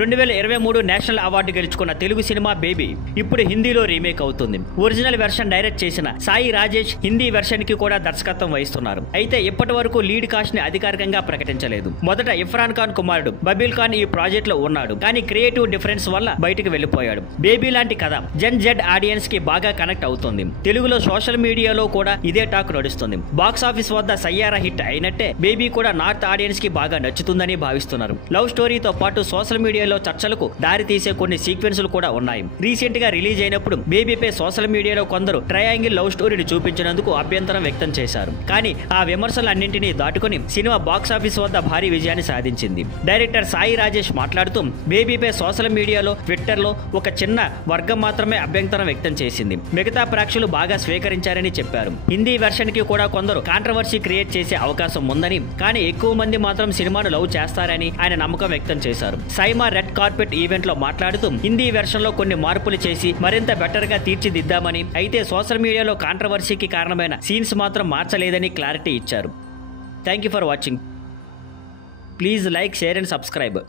2023 national award గెలుచుకున్న Telugu cinema baby ఇప్పుడు హిందీలో రీమేక్ అవుతుంది. ఒరిజినల్ వెర్షన్ డైరెక్ట్ చేసిన సాయి రాజేష్ హిందీ వెర్షన్ కి కూడా దర్శకత్వం వహిస్తున్నారు. అయితే ఇప్పటి వరకు లీడ్ కాస్ట్ ని అధికారికంగా ప్రకటించలేదు. మొదట ఇర్ఫాన్ ఖాన్ కుమారుడు బబీల్ ఖాన్ ఈ ప్రాజెక్ట్ లో ఉన్నాడు, కానీ క్రియేటివ్ డిఫరెన్స్ వల్ల బయటకు వెళ్లిపోయాడు. బేబీ లాంటి కథ జెన్ జెడ్ ఆడియన్స్ కి బాగా కనెక్ట్ అవుతుంది. తెలుగులో సోషల్ మీడియాలో కూడా ఇదే టాక్ నడుస్తుంది. బాక్స్ ఆఫీస్ వద్ద సయ్యారా హిట్ అయినట్టే బేబీ కూడా నార్త్ ఆడియన్స్ కి బాగా నచ్చుతుందని భావిస్తున్నారు. లవ్ స్టోరీతో పాటు సోషల్ మీడియాలో చర్చలకు దారి తీసే కొన్ని సీక్వెన్సులు కూడా ఉన్నాయి. రీసెంట్ గా రిలీజ్ అయినప్పుడు బేబీపై సోషల్ మీడియాలో కొందరు ట్రయాంగిల్ లవ్ స్టోరీని చూపించినందుకు అభ్యంతరం వ్యక్తం చేశారు. కానీ ఆ విమర్శలన్నింటినీ దాటుకుని సినిమా బాక్స్ ఆఫీస్ వద్ద భారీ విజయాన్ని సాధించింది. డైరెక్టర్ సాయి రాజేష్ మాట్లాడుతూ బేబీపై సోషల్ మీడియాలో ట్విట్టర్ లో ఒక చిన్న వర్గం మాత్రమే అభ్యంతరం వ్యక్తం చేసింది. మిగతా ప్రేక్షకులు బాగా స్వీకరించారని చెప్పారు. హిందీ వెర్షన్ కి కూడా కొందరు కాంట్రవర్సీ క్రియేట్ చేసే అవకాశం ఉందని, కానీ ఎక్కువ మంది మాత్రం సినిమాను లవ్ చేస్తారని ఆయన నమ్మకం వ్యక్తం చేశారు. సైమా రెడ్ కార్పెట్ ఈవెంట్ లో మాట్లాడుతూ హిందీ వెర్షన్ లో కొన్ని మార్పులు చేసి మరింత బెటర్ గా తీర్చిదిద్దామని, అయితే సోషల్ మీడియాలో కాంట్రవర్సీకి కారణమైన సీన్స్ మాత్రం మార్చలేదని క్లారిటీ ఇచ్చారు. Thank you for watching. Please like, share and subscribe.